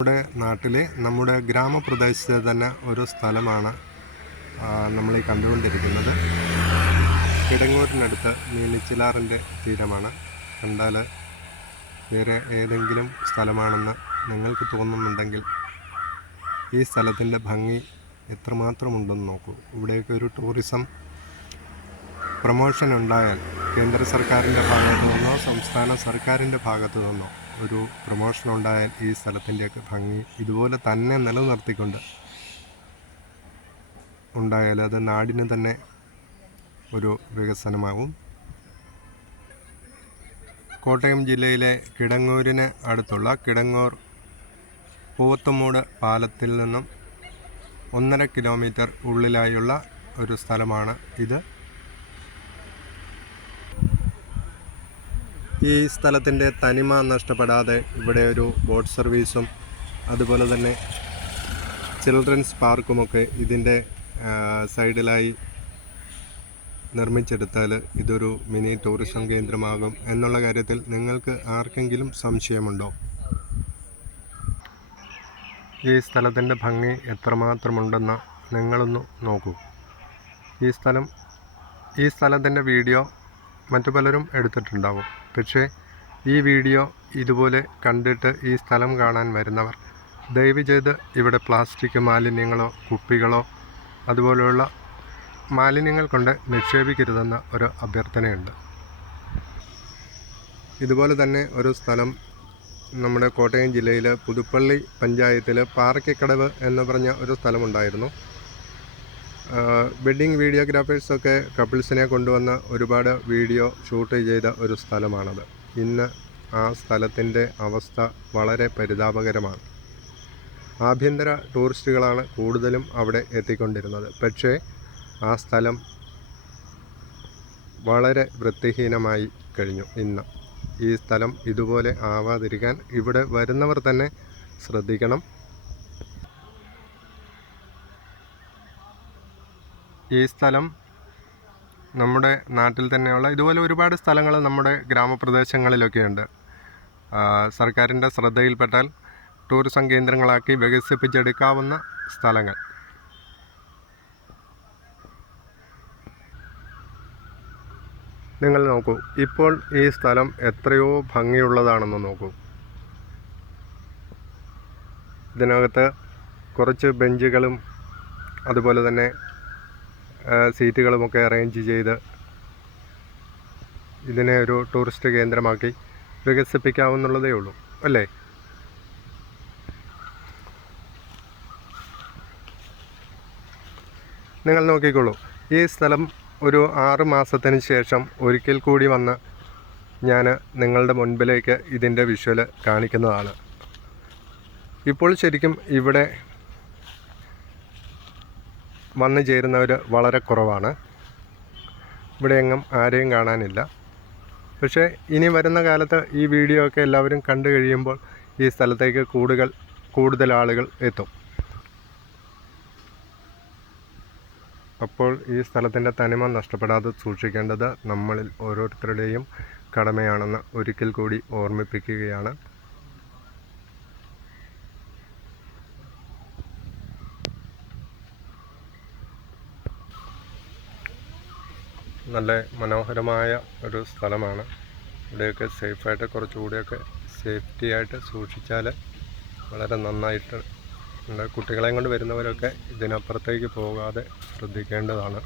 നമ്മുടെ നാട്ടിലെ നമ്മുടെ ഗ്രാമപ്രദേശത്തെ തന്നെ ഒരു സ്ഥലമാണ് നമ്മൾ ഈ കണ്ടുകൊണ്ടിരിക്കുന്നത്. കിടങ്ങൂരിനടുത്ത് മീനിച്ചിലാറിന്റെ തീരമാണ്. കണ്ടാൽ വേറെ ഏതെങ്കിലും സ്ഥലമാണെന്ന് നിങ്ങൾക്ക് തോന്നുന്നുണ്ടെങ്കിൽ ഈ സ്ഥലത്തിന്റെ ഭംഗി എത്രമാത്രമുണ്ടെന്ന് നോക്കൂ. ഇവിടേക്ക് ഒരു ടൂറിസം പ്രൊമോഷൻ ഉണ്ടായാൽ കേന്ദ്ര സർക്കാരിന്റെ ഭാഗത്തു നിന്നോ സംസ്ഥാന സർക്കാരിന്റെ ഭാഗത്തു നിന്നോ ഒരു പ്രൊമോഷൻ ഉണ്ടായാൽ ഈ സ്ഥലത്തിന്റെയൊക്കെ ഭംഗി ഇതുപോലെ തന്നെ നിലനിർത്തിക്കൊണ്ട് ഉണ്ടായാൽ അത് നാടിന് തന്നെ ഒരു വികസനമാകും കോട്ടയം ജില്ലയിലെ കിടങ്ങൂരിന് അടുത്തുള്ള കിടങ്ങൂർ പൂവത്തുമൂട് പാലത്തിൽ നിന്നും ഒന്നര കിലോമീറ്റർ ഉള്ളിലായുള്ള ഒരു സ്ഥലമാണ് ഇത്. ഈ സ്ഥലത്തിന്റെ തനിമ നഷ്ടപ്പെടാതെ ഇവിടെ ഒരു ബോട്ട് സർവീസും അതുപോലെ തന്നെ ചിൽഡ്രൻസ് പാർക്കുമൊക്കെ ഇതിന്റെ സൈഡിലായി നിർമ്മിച്ചെടുത്താൽ ഇതൊരു മിനി ടൂറിസം കേന്ദ്രമാകും എന്നുള്ള കാര്യത്തിൽ നിങ്ങൾക്ക് ആർക്കെങ്കിലും സംശയമുണ്ടോ? ഈ സ്ഥലത്തിന്റെ ഭംഗി എത്രമാത്രമുണ്ടെന്ന് നിങ്ങളൊന്ന് നോക്കൂ. ഈ സ്ഥലം ഈ സ്ഥലത്തിന്റെ വീഡിയോ മറ്റു പലരും എടുത്തിട്ടുണ്ടാവും. പക്ഷേ ഈ വീഡിയോ ഇതുപോലെ കണ്ടിട്ട് ഈ സ്ഥലം കാണാൻ വരുന്നവർ ദയവ് ചെയ്ത് ഇവിടെ പ്ലാസ്റ്റിക് മാലിന്യങ്ങളോ കുപ്പികളോ അതുപോലെയുള്ള മാലിന്യങ്ങൾ കൊണ്ട് നിക്ഷേപിക്കരുതെന്ന ഒരു അഭ്യർത്ഥനയുണ്ട്. ഇതുപോലെ തന്നെ ഒരു സ്ഥലം നമ്മുടെ കോട്ടയം ജില്ലയിലെ പുതുപ്പള്ളി പഞ്ചായത്തിൽ പാറയ്ക്കക്കടവ് എന്ന് പറഞ്ഞ ഒരു സ്ഥലമുണ്ടായിരുന്നു. വെഡ്ഡിങ് വീഡിയോഗ്രാഫേഴ്സൊക്കെ കപ്പിൾസിനെ കൊണ്ടുവന്ന ഒരുപാട് വീഡിയോ ഷൂട്ട് ചെയ്ത ഒരു സ്ഥലമാണത്. ഇന്ന് ആ സ്ഥലത്തിന്റെ അവസ്ഥ വളരെ പരിതാപകരമാണ്. ആഭ്യന്തര ടൂറിസ്റ്റുകളാണ് കൂടുതലും അവിടെ എത്തിക്കൊണ്ടിരുന്നത്. പക്ഷേ ആ സ്ഥലം വളരെ വൃത്തിഹീനമായി കഴിഞ്ഞു ഇന്ന്. ഈ സ്ഥലം ഇതുപോലെ ആവാതിരിക്കാൻ ഇവിടെ വരുന്നവർ തന്നെ ശ്രദ്ധിക്കണം. ഈ സ്ഥലം നമ്മുടെ നാട്ടിൽ തന്നെയുള്ള ഇതുപോലെ ഒരുപാട് സ്ഥലങ്ങൾ നമ്മുടെ ഗ്രാമപ്രദേശങ്ങളിലൊക്കെയുണ്ട്. സർക്കാരിന്റെ ശ്രദ്ധയിൽപ്പെട്ടാൽ ടൂറിസം കേന്ദ്രങ്ങളാക്കി വികസിപ്പിച്ചെടുക്കാവുന്ന സ്ഥലങ്ങൾ. നിങ്ങൾ നോക്കൂ ഇപ്പോൾ ഈ സ്ഥലം എത്രയോ ഭംഗിയുള്ളതാണെന്ന് നോക്കൂ. ഇതിനകത്ത് കുറച്ച് ബെഞ്ചുകളും അതുപോലെ തന്നെ സീറ്റുകളുമൊക്കെ അറേഞ്ച് ചെയ്ത് ഇതിനെ ഒരു ടൂറിസ്റ്റ് കേന്ദ്രമാക്കി വികസിപ്പിക്കാവുന്നുള്ളതേ ഉള്ളൂ അല്ലേ? നിങ്ങൾ നോക്കിക്കോളൂ ഈ സ്ഥലം ഒരു ആറ് മാസത്തിന് ശേഷം ഒരിക്കൽ കൂടി വന്ന് ഞാൻ നിങ്ങളുടെ മുൻപിലേക്ക് ഇതിന്റെ വിഷ്വൽ കാണിക്കുന്നതാണ്. ഇപ്പോൾ ശരിക്കും ഇവിടെ വന്നു ചേരുന്നവർ വളരെ കുറവാണ്. ഇവിടെ എങ്ങും ആരെയും കാണാനില്ല. പക്ഷേ ഇനി വരുന്ന കാലത്ത് ഈ വീഡിയോ ഒക്കെ എല്ലാവരും കണ്ടു കഴിയുമ്പോൾ ഈ സ്ഥലത്തേക്ക് കൂടുതൽ കൂടുതൽ ആളുകൾ എത്തും. അപ്പോൾ ഈ സ്ഥലത്തിന്റെ തനിമ നഷ്ടപ്പെടാതെ സൂക്ഷിക്കേണ്ടത് നമ്മളിൽ ഓരോരുത്തരുടെയും കടമയാണെന്ന് ഒരിക്കൽ കൂടി ഓർമ്മിപ്പിക്കുകയാണ്. നല്ല മനോഹരമായ ഒരു സ്ഥലമാണ്. ഇവിടെയൊക്കെ സേഫായിട്ട് കുറച്ചുകൂടിയൊക്കെ സേഫ്റ്റി ആയിട്ട് സൂക്ഷിച്ചാൽ വളരെ നന്നായിട്ട് കുട്ടികളെയും കൊണ്ട് വരുന്നവരൊക്കെ ഇതിനപ്പുറത്തേക്ക് പോകാതെ ശ്രദ്ധിക്കേണ്ടതാണ്.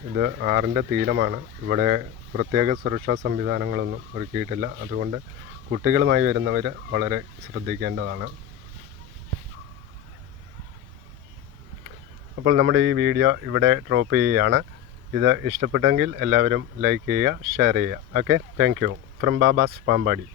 ഇത് ആറിന്റെ തീരമാണ്. ഇവിടെ പ്രത്യേക സുരക്ഷാ സംവിധാനങ്ങളൊന്നും ഒരുക്കിയിട്ടില്ല. അതുകൊണ്ട് കുട്ടികളുമായി വരുന്നവർ വളരെ ശ്രദ്ധിക്കേണ്ടതാണ്. അപ്പോൾ നമ്മുടെ ഈ വീഡിയോ ഇവിടെ ഡ്രോപ്പ് ചെയ്യുകയാണ്. ഇത് ഇഷ്ടപ്പെട്ടെങ്കിൽ എല്ലാവരും ലൈക്ക് ചെയ്യുക ഷെയർ ചെയ്യുക. Okay thank you from Baba's Pampady